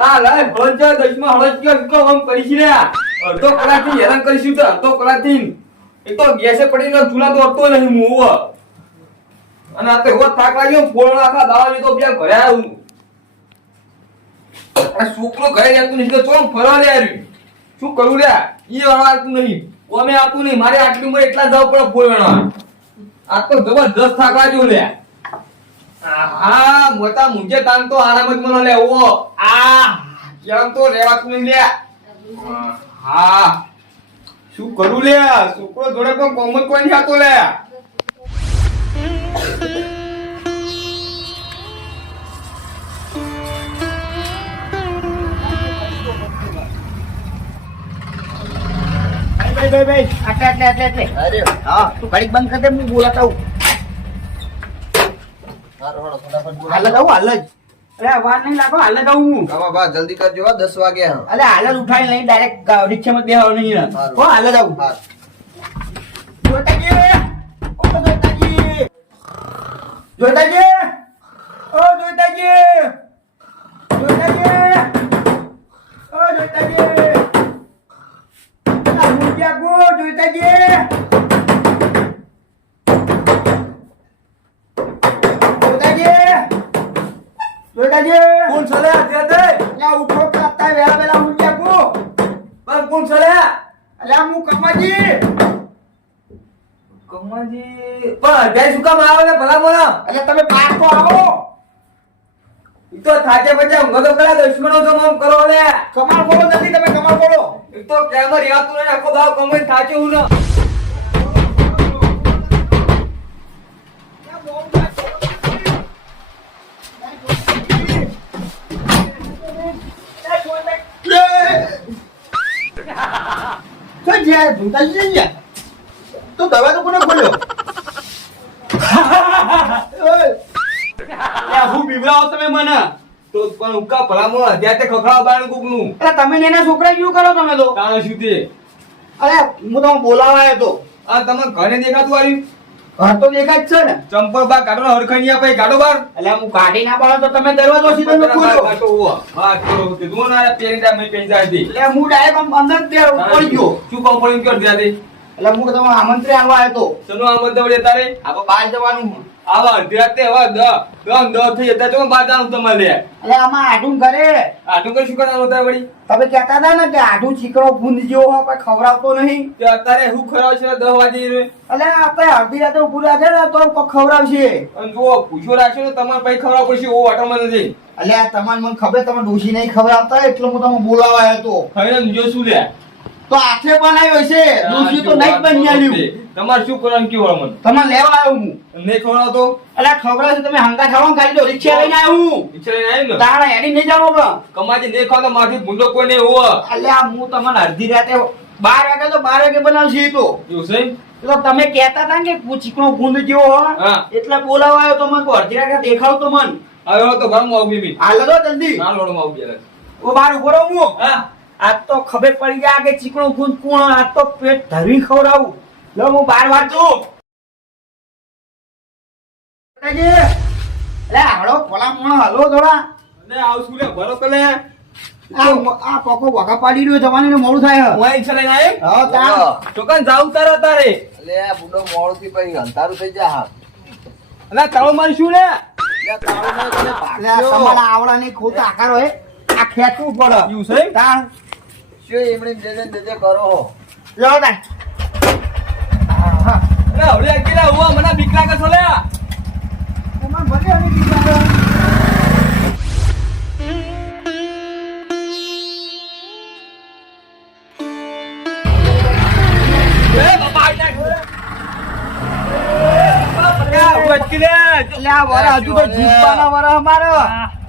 આ લાય ભોજ 10 માં હળજ કે આમ કરીશ રે અડધો કલાકથી હેરાન કરીશું તો અડધો કલાકથી એક તો ગેસે પડીને ચૂલા તો અડતો નહીં હું અને આ તો એવો થાક લાગ્યો ફોન આખા દાવા તો બે ઘરે આવ્યું આ છોકરો ઘરે જતું નહીં તો ચોમ ફરવા લે આવ્યું શું કરું લે ઈ આવતું નહીં ઓમે આવતું નહીં મારે આટલી ઉંમર એટલા જવું પડે ફોરણવા આ તો જબરદસ્ત થાક લાગ્યો લે આ મોટા મુંજે તાન તો આરામ જ મને લે ઓ આ કેમ તો રેવાતું નહીં લે હા શું કરું લે છોકરો જોડે પણ કોમ જ કોઈ નહીં આતો લે ભાઈ એટલે અરે હા તું ઘડીક બંધ કર દે હું બોલાતા હું હાલ જ અરે વાર નહીં લાગો હાલ જ હું બા જલ્દી કરજો 10 વાગ્યા અરે હાલ જ ઉઠાઈ નહીં ડાયરેક્ટ રિક્ષામાં બેહવાનો નહીં હો હાલ જ આવું જોતાજી ઓ જોતાજી જોતાજી ઓ જોતાજી જોતાજી ઓ જોતાજી ગો જોતાજી કોણ છલે દે લા ઉઠો કાતા વેલા વેલા હું જાગો પણ કોણ છલે અલ્યા હું કમાજી પણ અધ્યાય શું કામ આવે ને ભલા મોણા એટલે તમે પાર તો આવો ઈ તો થાકે પછી ઊંઘો તો કરા દુશ્મનો તો મમ કરો લે કમાલ બોલો નથી તમે કમાલ બોલો ઈ તો કેમર યાતું ને આખો દાવ કમાઈને થાકે હું ને તો જે ભૂતાજી જઈ તો દવા તો કોને ખોલ્યો હું બીવરાવો તમે મને તો પણ ઉકા ભલામો અધ્યાય તે ખખડાવ બાણ કોકનું એટલે તમે ને એના છોકરા શું કરો તમે તો કાણ શું તે અરે હું તમને બોલાવા આવ્યો તો આ તમે ઘરે દેખાતું આવ્યું ઘર તો દેખાય જ છે ને ચંપલ બા કાઢો હરખણિયા પઈ કાઢો બાર એટલે હું કાઢી ના પાડો તો તમે દરવાજો સીધો ન ખોલો કાઢો હુઆ હા કરો તે દોના પેરીડા મે કઈ જાય દે એટલે હું ડાયરેક્ટ આમ અંદર ત્યાં પડી ગયો શું કામ પડીને કર દે એટલે હું તમને આમંત્રણ આલવા આવ્યો તો ચલો આ મધવડે તારે આપણે બહાર જવાનું આવા અધ્યાતે હવે દ થઈ જતા તો બાર જાવ તમારે એટલે આમાં આઢું કરે આટલું કઈ શું કરવાનું હતા વળી તમે કહેતા હતા ને કે આઢું ચીકણો ગુંદ જેવો હોય કોઈ ખવડાવતો નહીં તે અત્યારે હું ખરાવ છે 10 વાગે રે એટલે આપણે અડધી રાતે ઉભું રાખે ને તો કોઈ ખવડાવશે અને જો પૂછો રાખશો ને તમારે પૈ ખવડાવ પડશે ઓ વાટામાં નથી એટલે આ તમારે મને ખબર તમે ડોશી નહીં ખવડાવતા એટલે હું તમને બોલાવા આવ્યો તો ખાઈને જો શું લે તો આખે બનાવ્યો છે ડોશી તો નહીં બની આવ્યું તમારે શું કરવાનું કેવું મને તમે લેવા આવ્યો હું નહીં ખવડાવતો એટલે ખવડાવશે તમે હંગા ખાવાનું ખાલી તો રિક્ષા લઈને આવ્યો હું ઈચ્છા લઈને આવ્યો ને તાણા એડી નહીં જાવ પણ કમાજી નહીં ખાવ તો માથી ભૂંડો કોઈ નહીં હોવ એટલે આ હું તમને અડધી રાતે 12 વાગે તો 12 વાગે બનાવશે ઈ તો એવું છે તો તમે કહેતા હતા કે ચીકણો ગુંદ જેવો હોય હા. એટલે બોલાવા આવ્યો તો મને અડધી રાતે દેખાવ તો મન આવ્યો તો ઘરમાં આવું બીબી હાલ દો જલ્દી ના લોડમાં આવું ગયા ઓ બાર ઉભો રહો હું હા આજ તો ખબર પડી જાય કે ચીકણો ગુંદ કોણ આજ તો પેટ ધરી ખવડાવું લો હું 12 વાંચું લે હળો ભલા મોણો હલો થોડા ને આવ શું લે ભરો તો લે આ પકો વગા પાડી રહ્યો જવાની મોડું થાય હું ઈચ્છા લઈને આવ્યો હા તા ચોકન જાવ તારે એટલે આ બુડો મોડું થી પછી અંધારું થઈ જા હા અને તાળો મારી શું લે તમારા આવડાની ખોટા આકાર હોય આ ખેંચવું પડે એવું છે તાણ શું એમણે દેજે કરો હો લો તાણ અરે હવે અકેલા હુઆ મને બીક લાગે છે લે તમાર ભલે અને બીજા એ બાપા આઈ ના એટલે આ વરા હજુ તો જીતવાના વરા અમારો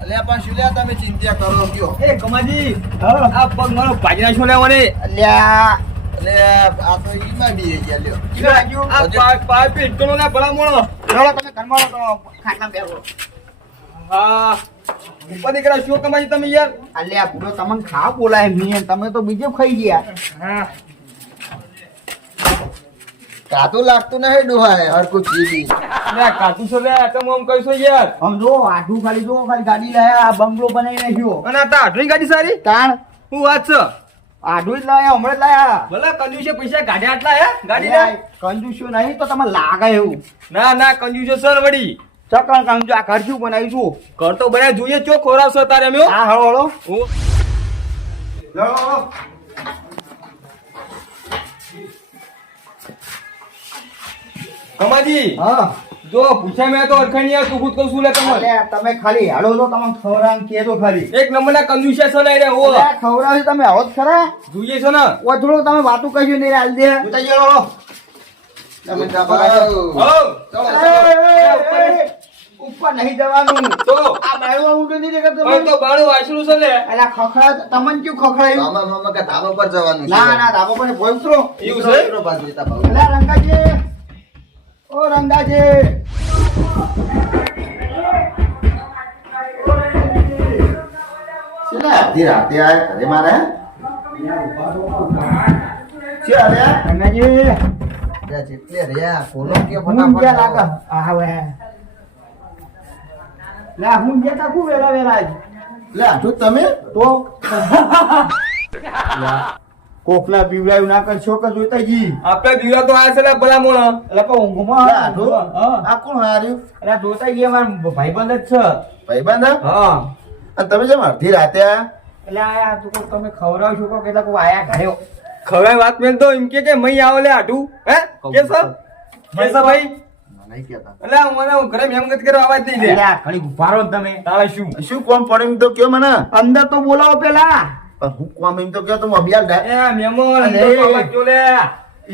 એટલે પણ શું લ્યા તમે ચિંતા કરો કયો એ કમાજી આ પગ મારો ભાજના છો લે મને અલ્યા એટલે આ તો ઈમાં બી ગયા લ્યો આ પાય પેટ કરો ને ભલા મોણો ચલો તમે ઘરમાં તો ખાટલા બેહો હા ઉપર દીકરા શું કમાજી તમે યાર અલ્યા પૂરો તમને ખા બોલાય મીએ તમે તો બીજો ખાઈ ગયા હા કાતું લાગતું નહીં ડોહાય હરકું જીબી. લે કાચું છે લે તમે આમ કહીશો યાર. આમ જો આઠું ખાલી જો ખાલી ગાડી લાયા આ બંગલો બનાવી નાખ્યો અને આ તો આટલી ગાડી સારી તાણ હું વાત છે આઠું જ લાયા હમણાં જ લાયા ભલે કંજુસે પૈસા કાઢ્યા આટલા હે ગાડી ના કંજુસ્યો નહીં તો તમે લાગે એવું ના ના કંજુસે સર વડી ચકણ કંજુ આ ઘર શું બનાવીશું ઘર તો બનાય જોઈએ ચો ખોરાવશો તારે અમે હા હળો હળો હું કમાજી હા જો પૂછ્યા મેં તો અરખાણી યાર તું ખુદ કહું છું લે તમે અલે તમે ખાલી હાલો તો તમે ખવરાન કેજો ખાલી એક નંબર ના કંજુસે છે લે ઓ અલે ખવરાવી તમે આવો જ ખરા જોઈએ છે ને ઓથડો તમે વાતું કહીજો નહીં હાલ દે ઉતાઈ ગયો. તમે જાઓ. ઉપર નહીં જવાનું તો આ બાળવા ઊંધું નહીં દેખાતું હવે તમને? તો બાણું વાંચલું છે ને અલા ખખડા તમને ક્યું ખખડાયું મામા મામા કે ધાબા પર જવાનું છે. ના ના ધાબો પર ભોય ઉતરો એવું છે ઉતરો બાજુ જતા ભાવ. અલા રંગાજી ઓ રંગાજી શેના અડધી રાતે આયા ઘરે મારે? છે અલ્યા? રંગાજી અલ્યા જેટલે રહ્યા બોલો કે હું ક્યાં લાગે ફટાફટ. આ હવે લા હું ગયા તા ખૂબ વેલા વેલા જ. લે આઠું તમે તો કોકના બીવડાયું ના કરશો કે જોઈતા જી આપણે દીવા તો આયા છે લે ભલા મોણા એટલે પણ ઊંઘમાં લે આઠું હા આ કોણ હાર્યું? એટલે જોઈતા જી અમારા ભાઈબંધ જ છે ભાઈબંધ? હા અને તમે જેમ અડધી રાતે આયા? એટલે આ તું કોઈ તમે ખવડાવશો કે કેટલા કોઈ આયા ઘરે ખબર વાત મેલ તો એમ કે મઈ આવો લે આટું હે કે સર કે સર ભાઈ નહીં કહેતા. એટલે મને ઘરે મહેમગત કરવા આવાજ નહીં દે એટલે આ ઘડી ગુફારો જ તમે તારે શું શું કોમ પડે એમ તો કયો મને. અંદર તો બોલાવો પેલા પણ હું કોમ એમ તો કયો તમે અભિયાન ગાય. એ મેમોન અરે. તો અવાજ જો લે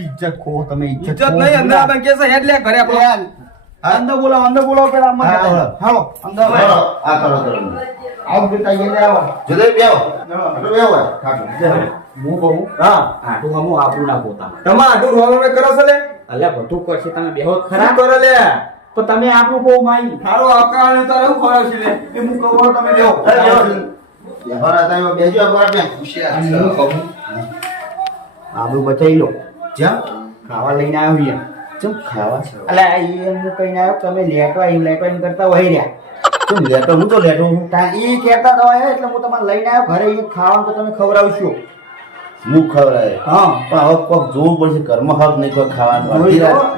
ઇજ્જત ખો તમે ઇજ્જત નહીં અંદર આપણે કે છે હેડ લે ઘરે આપણો અંદર બોલાવો પેલા અમને હા, કહેતા. હા. હાલો અંદર કરો, આ કરો કરો. આવો બેટા અહીંયા આવો જુદે બેહો. આટલું બેહો હોય. ઠાકોર. હું કહું હા આટલું હમું આપણું ના પોતા તમા આટું રોવા કરો છો લે અલ્યા બધું કરશે તમે બેહો જ ખરા ખરા કરો લે તો તમે આપણું બહુ માઈ તારો આકાળ તારે હું ખરાવ છે લે એ હું કહું તમે બેહો અરે બેહો. બેહો ના તમે બેહજો એકવાર બેન. હોશિયાર અને છે. હું કહું આપણું બચાવી લો જ્યાં? ખાવા લઈને આવ્યો અહીંયા ચમ ખાવા છે. અલ્યા એ હું કહીને આવ્યો તમે લેટવા એમ કરતા વહી રહ્યા ચમ લેટો હું તો લેટો હું. તાર ઈ કહેતા તો હોય એટલે હું તમારે લઈને આવ્યો ઘરે ઈ ખાવાનું તો તમે ખવડાવશો હું ખવડાવે. હા પણ હવે કોક જોવું પડશે ઘરમાં હક નહીં કોઈ ખાવાનું.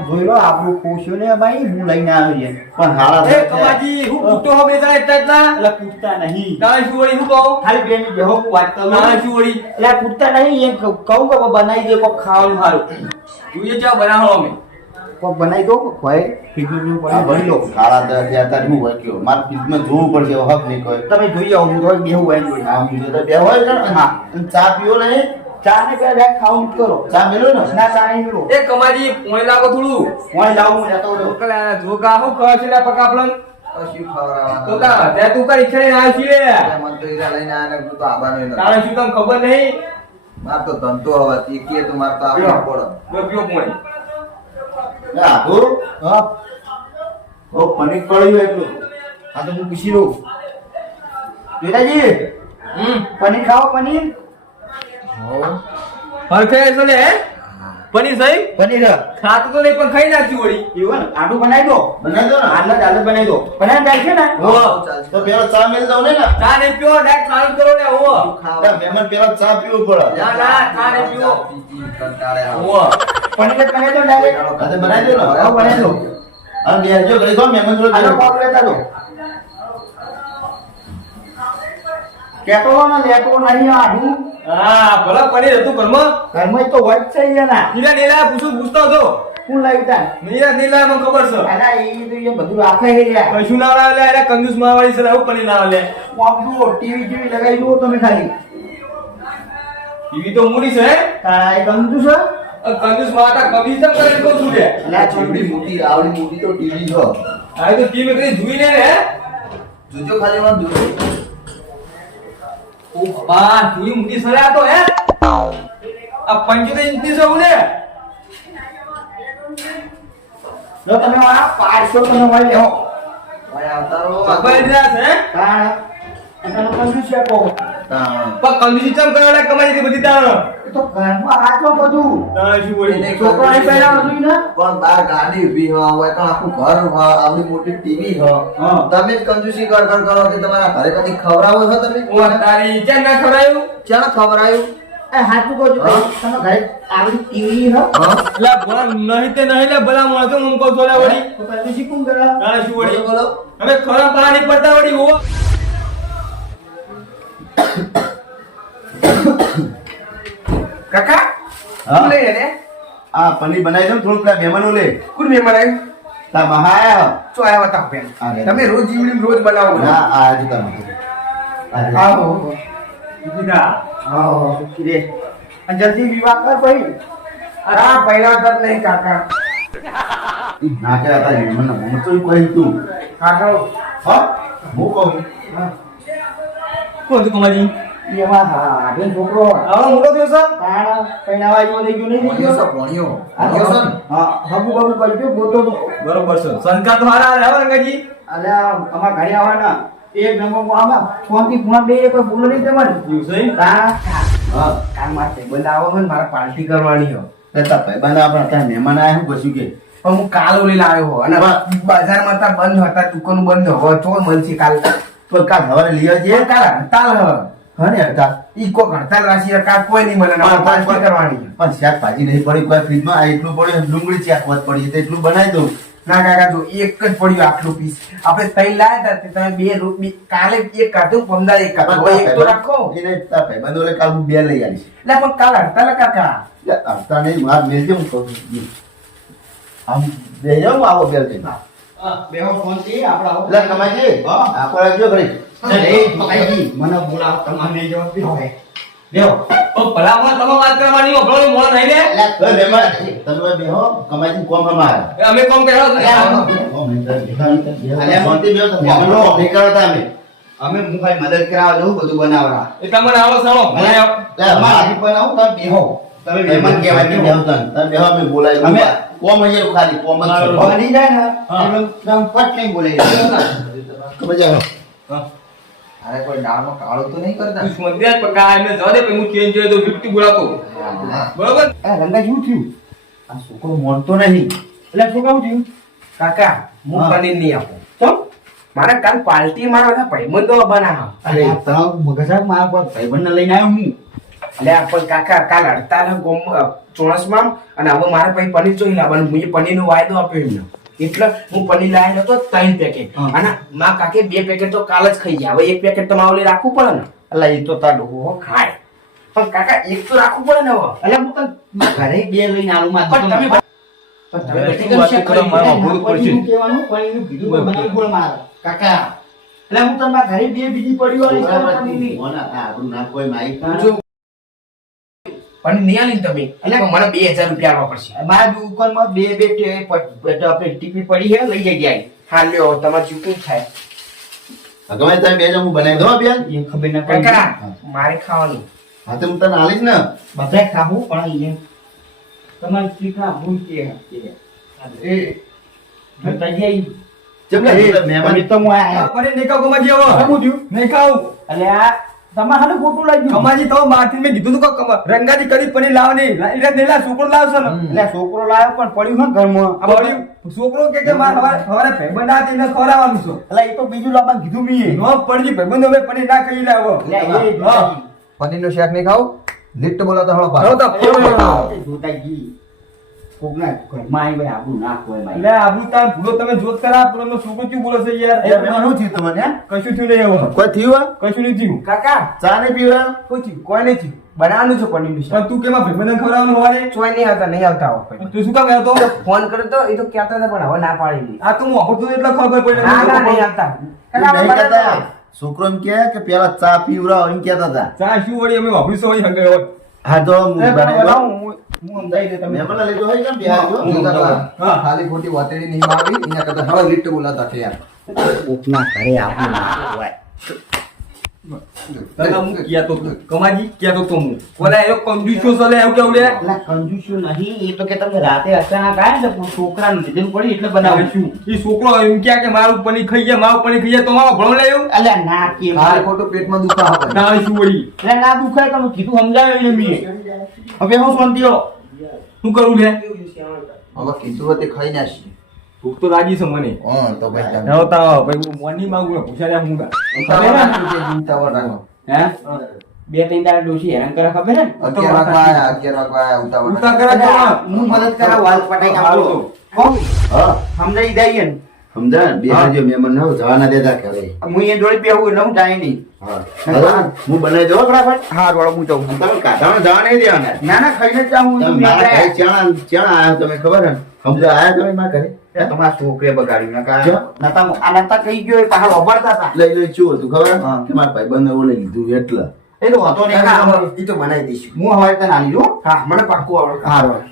જોઈ લો આપણું પૂછ્યું ને ભાઈ હું લઈને આવ્યો છે પણ હારા એ કમાજી હું પૂછતો હો બેટા એટલા એટલે પૂછતા નહીં તારે શું વળી હું કહું ખાલી બે મિનિટ બેહો હું વાત કરું તારે શું વળી એટલે પૂછતા નહીં એમ કહું કે બનાવી દે કોક ખાવાનું સારું જોઈએ ચા બનાવો અમે કોક બનાવી દો ભાઈ ખીચડી આ ભરી લો ખાડા તો અત્યારે હું વાંચ્યો. મારે ફ્રીજમાં જોવું પડશે હવે હક નહીં કોઈ. તમે જોઈ આવો હું તો બેહું હોય જોઈ આમ બીજું તો બે હોય ને. હા. અને ચા પીવો નહીં? ચા ને પેલા ડાયરેક્ટ ખાવાનું કરો ચા મેલો ને? ના ચા નહીં પીવો એ કમાજી પોણી લાગો થોડું હું લાવું હું લેતો રહ્યો કલા જોગા હું કહે છે લે પકાપલન શું ખવડાવવાના? તો કા તે તું કરી ખેડી ના છે મને તો હીરા લઈને આયા ને હું તો આબાનો ય નતો. તારે શું તને ખબર નહીં માર તો ધંધો હવે તે કહે તો માર તો આપવું પડે. રૂપિયો પોણી લે આઘું. હા બહુ પનીર પડ્યું એટલું. આ તો હું પૂછી લઉં બેટાજી પનીર ખાઓ પનીર હરખે છે લે પનીર સહી પનીર ખાતું તો નહીં પણ ખાઈ નાખ્યું વળી એવું ને આટલું બનાવી દો બનાવી દો ને. હાલ જ બનાવી દો બનાવી જાય છે ને તો પેલો ચા મેલ દઉં ને. ચા ને પીવો ડાયરેક્ટ ખાવાનું કરો ને હો તાર મહેમાન પેલા ચા પીવું પડે. ના ના ચા ને પીવો હો પનીર જ બનાવી દો ડાયરેક્ટ આજે બનાવી દો ને. હા બનાવી દો અને બેસજો ઘડી તો મહેમાન જોડે આનો બેસો. પાક લેતા દો કેતો હો ને લેતો નહીં આડું હા ભલા પનીર હતું ઘરમાં ઘરમાં જ તો હોય જ છે એના નીલા નીલા પૂછતો હતો હું લાવી તા નીલા નીલા મને ખબર છે અલા એ તો એ બધું રાખે છે યાર કશું ના આવે લે કંજૂસ મારવાળી છે આવું પનીર ના આવે હું આમ જુઓ ટીવી જેવી લગાવી જુઓ તમે ખાલી ટીવી તો મૂડી છે આ એ ગમતું છે કંજૂસ માતા કમી છે કરે કહું છું લે અલા આવડી મોટી આવડી મોટી તો ટીવી છો. આ તો ટીવી કદી જોઈ લે હે જોજો ખાલી મને જોજો. ઓ બાબા ટીવી મૂડી સરે આ તો હે આ 75 ઇંચની છે ઉલે જો તમે આ 500 તમે હોય લેવો ભાઈ આવતા રહો. ખબર જ છે કારણ અને તમે કંજૂસ છે કહો પણ કંજૂસી ચમ કરવા કમાઈ હતી બધી તારો એ તો ઘરમાં આટલો બધું તારે શું વળી છોકરાને પહેરાવતું ય ને. પણ તાર ગાડી ઊભી હોય તો આખું ઘર હોય આવડી મોટી ટીવી હોય હા. તમે જ કંજૂસી કર કરો કે તમારા ઘરે કદી ખવડાવો છો તમે ઓ તારી ચમ ના ખવડાયું ક્યાં ખવડાયું એ હાચું કહું છું ભાઈ, તમે ઘરે આવડી ટીવી હો હા એટલે ભલા નહીં તે નહીં લે ભલા મળતો હું કહું છું લે વળી તો કંજૂસી કોણ કરે? તારે શું બોલો વળી બોલો હવે ખરા પડા નહીં પડતા વળી હો કાકા હા? શું લઈ રે આ પનીર બનાવી દઉં થોડું પેલા મહેમાનો લે કોણ મહેમાન આવ્યું તા મહાયા શું આવ્યા હતા બેન હા, બેન. તમે રોજ જીવડી રોજ બનાવો બધું. ના આ જ તમે આવો કીધા આવો, સુખી રે. અને જલ્દી વિવાહ કર ભાઈ. આ પહેલા નહીં કાકા ના કે હતા મહેમાન હું તો કહી તું કાકા હા હું કહું કોણ તું કમાજી એમાં હાડેન છોકરો આવડો મોટો થયો છે તાણા પહેણાવા જેવો થઈ ગયો નહીં થઈ ભણ્યો ગયો? છો ભણ્યો ભણ્યો છો ને હા, હબુ બબુ કરી ગયો, ગોતો તો. બરોબર છે સંસ્કાર તો હારા આવે રંગાજી અલ્યા, અમારા ઘરે આવવાના એક નંબર આમાં ફોનથી ફોન બે કોઈ બોલો નહીં તમારે એવું છે તા કાલ મારે બંધ આવો ને મારે પાર્ટી કરવાની હો તા ભાઈ બના આપણા ત્યાં મહેમાન આયા હું કશું કે પણ હું કાલ ઓલી લાવ્યો હો અને બજારમાં હતા બંધ હતા દુકાન બંધ હો ચો મળશે કાલ તો કાલ સવારે લઈ આવજે જે કાલ હડતાલ હ હને હતા ઈ કોક હડતાલ રાશિ કાલ કોઈ નહીં મળે ને અમારે પાર્ટી કરવાની છે. પણ શાકભાજી નહીં પડી કોઈ ફ્રીજમાં આ એટલું પડ્યું ડુંગળી ચાખવત પડી તો એટલું બનાવી દઉં ના કાકા જો એક જ પડ્યું આટલું પીસ આપણે તઈ લાયા હતા તે તમે બે રૂપિયા કાલે એક કાઢું પમદાર એક કાઢું હવે એક તો રાખો એને તા ભાઈ બંધો લે કાલ હું બે લઈ આવીશ એટલે પણ કાલ હડતાલ કાકા એટલે આવતા નહીં માર મેલજે હું કહું છું. આમ બે જાઉં આવો બે જઈને બેહો ફોનથી આપડા આવો. એટલે કમાજી આપણે રાખજો ખરી એ ભાઈજી, મને બોલાવો તમારે જવાબ દો હવે. દેવો ઓ ભલામાં તમે વાત કરવાની હો ભલો મોળ નહીં ને એ મહેમાન તમે બેહો કમાજી કોમ અમારે એ અમે કોમ કર્યો અમે હું ભાઈ મદદ કરાવવા જવું બધું બનાવવા. એ તમને આવો સળો મને તમારે બનાવું તમે બેહો. તમે મહેમાન કહેવાય બેહો. અમે બની જાય ને એટલે તમે પટ નહીં બોલાવી. અરે કોઈ દાળમાં કાળું તો નહીં કરતા તું સમજ્યા જ પકા એમને જવા દે પછી હું ચેન્જ જોયો તો ફિફ્ટી બોલાતો બરોબર રંગા શું થયું? આ છોકરો મોનતો નહીં એટલે શું કહું થયું? કાકા હું હા. પનીર નહીં આપું તો મારે કાલ પાર્ટી મારા બધા ભાઈબંધો બનાવો અરે તાવ મગજાક મારા પર ભાઈબંધને લઈને આવ્યો હું. એટલે પણ કાકા કાલ હડતાલ ગોમ ચોણસમાં અને હવે મારે પછી પનીર ચોઈ લાવવાનું હું પનીરનો વાયદો આપ્યો એમને એટલે હું પનીર લાવેલો હતો 3 પેકેટ હા. અને માં કાકે 2 પેકેટ તો કાલ જ ખાઈ ગયા હવે 1 પેકેટ તો માવલે રાખવું પડે ને એટલે એ તો તાર ડોહો ખાય પણ કાકા એક તો રાખવું પડે ને હવે એટલે હું તને ઘરે બે લઈને આવું માં પણ તમે પણ તમે હવે બેટી શું વાત કરશે કરો, મારા અઘરું પડશે. પડીનું કહેવાનું, પડીનું કીધું તો બનાવી બોલ મારે. કાકા એટલે હું તમને ઘરે બે બીજી પડી વાળી છે ને પડીની. આપણું ના કોઈ માહિતી જો પનીર નહીં આલી ને તમે એટલે મને 2000 રૂપિયા આપવા પડશે મારા દુકાનમાં બે બે આપણે ટીપી પડી છે લઈ જગ્યાએ. હા લ્યો તમારે શું થાય ગમે તમે બે જણ હું બનાવી દઉં બેન એ ખબર ના પડી. કાકા મારે ખાવાનું હા તો હું તને આલીશ ને બધા ખાવું પણ અહીંયા તમારે શીખા ભૂલ કે એ જતા જઈ. જેમ કે મહેમાન તમે તો હું આયા. પનીર નહીં ખાવ કમાજી આવો શું થયું? નહીં ખાવ એટલે આ તમારે હાલે ખોટું લાગ્યું. કમાજી તો મારથી મેં કીધું તું કે રંગાજી કદી પનીર લાવવાની એટલે નહીં લા છોકરો લાવશો ને એટલે છોકરો લાવ્યો પણ પડ્યું ને ઘરમાં. આ વળી છોકરો કે મારે સવારે ભાઈબંધ આ તેને ખવડાવવાનું છે એટલે એ તો બીજું લાવવાનું કીધું મીએ. નો પડજી ભાઈબંધ હવે પનીર ના ખાઈ લાવો એટલે એ હા. પનીરનું શાક નહીં ખાવ લીટ બોલાતો હળો હવે તો ફેર જોતાજી કોકના ઘરમાં આવી ભાઈ આબુ ના હોય ભાઈ. એટલે આબુ તાર ભૂલો તમે જોત કરા પેલો છોકરો ક્યું બોલે છે યાર એ મહેમાન શું થયું તમને હે? કશું થયું નહીં હવે કોઈ થયું હે? કશું નહીં થયું કાકા ચા નહીં પીવડા શું થયું કોઈ નહીં થયું બનાવવાનું છે પનીરનું શાક પણ તું કેમાં ભાઈબંધને ખવડાવવાનું હોવાને ચોય નહીં આવતા નહીં આવતા હવે તું શું કામ આવ્યો તો ફોન કર્યો તો એ તો કહેતા હતા પણ હવે ના પાડી દીધી. આ તો હું વાપરતો એટલે ખબર પડી ના ના નહીં આવતા તું કાકા, નહીં હવે કહેતા? બનાવો. છોકરો એમ કે પેલા ચા પીવડાવો એમ કહેતા હતા ચા શું વળી અમે વાપરીશું હોય હંગે હોય હા તો હું એ બનાવી બનાવો, દઉં. હું સમજાઈ દે તમે. મહેમાનને લઈ જાઓ, હોય કેમ બિહાર જો? હું કાકા, હા. ખાલી ખોટી વાતડી નહીં મારવી એના કરતા હવે લીટ બોલાતા છે યાર કોકના ઘરે આબુ ના હોય. તને હું કહેતો તો, કમાજી કહેતો તો હું. ઓલા એનો કંજૂસો છે લે, એવું કેવું લે? એટલે કંજૂસ્યું નહીં, એ તો કે તમે રાતે અચાનક આયા ને તો છોકરાનું લીધેલું પડી એટલે હવે બનાવ્યું. શું? ઈ છોકરો એમ ક્યાં કે મારું પનીર ખાઈ ગયા, મારું પનીર ખાઈ ગયા, તો મારો ભણો લે એવું? અલ્યા ના કે કાલે મારે ખોટું પેટમાં દુખાવો કરે. તારે શું વળી? એટલે ના દુખાય તમે કીધું સમજાવ્યું ને મેં. હવે હું શાંતિઓ. શું કરું લે? હવે કીધું હોય તે ખાઈ નાખી. ભૂખ તો લાગી છે મને. હા તો ભાઈ તમે હવે તાવ ભાઈ હું મોર્નિંગ માં પૂછ્યા લે હું ગા. ઉતાવળ રાખો. હે? 2-3 દાડા ડોશી હેરાન કરે ખબર હે ને? 11 વાગવા આયા, 11 વાગવા આયા, ઉતાવળ ઉતા રાખો. કરે તો હું મદદ કરા વાલ પટાઈ કાઢો. હા સમજાઈ દઈએ ને. સમજા બે હજો મહેમાન ના જવા ના દેતા કરે. હું એ જોડે બેહું એટલે હું જાય નહીં. હા હવે હું બનાવી દઉં ફટાફટ. હા રોડો હું જાઉં. તમે કાઢામાં જવા નહીં દેવાના. ના ના ખાઈને જ જાઉં. તમે મારા ઘરે ચણા આયા તમે ખબર હે ને? સમજા આયા તમે મારા ઘરે? તમારા છોકરે બગાડ્યું ના જો. નતા કહી ગયો એ પાછા વભરતા હતા. લઈ શું હતું ખબર હે? હા. કે મારા ભાઈબંધે ઓલે લીધું એટલે એ તો હતો નહીં. એ તો બનાવી દઈશું. હું હવે તને આલી જો. હા મને પાક્કું આવડે. હા રોડ.